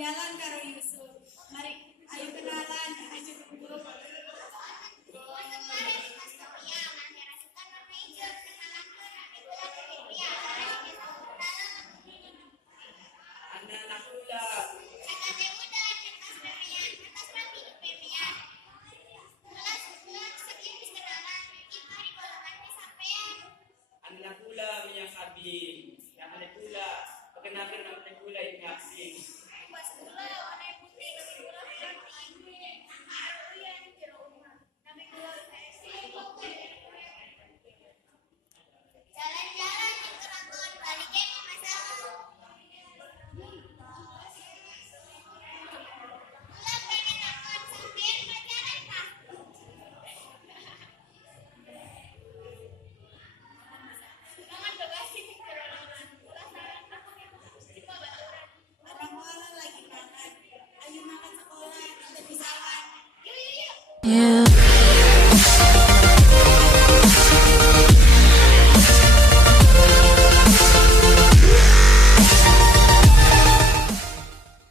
jalan karo Yusuf. Mari, ayo kenalan, ayo dulu. Anak pula. Anak pula minyak kabin. Yang mana pula? Perkenalkan nama pula ini asing. Jalan-jalan ke keraton baliknya masalah. Pulang pengen nonton sambil pacaran Pak. Jangan bebasin kerolangan. Orang-orang lagi makan. Ayo makan sekolah, kita bisa makan. Yuk.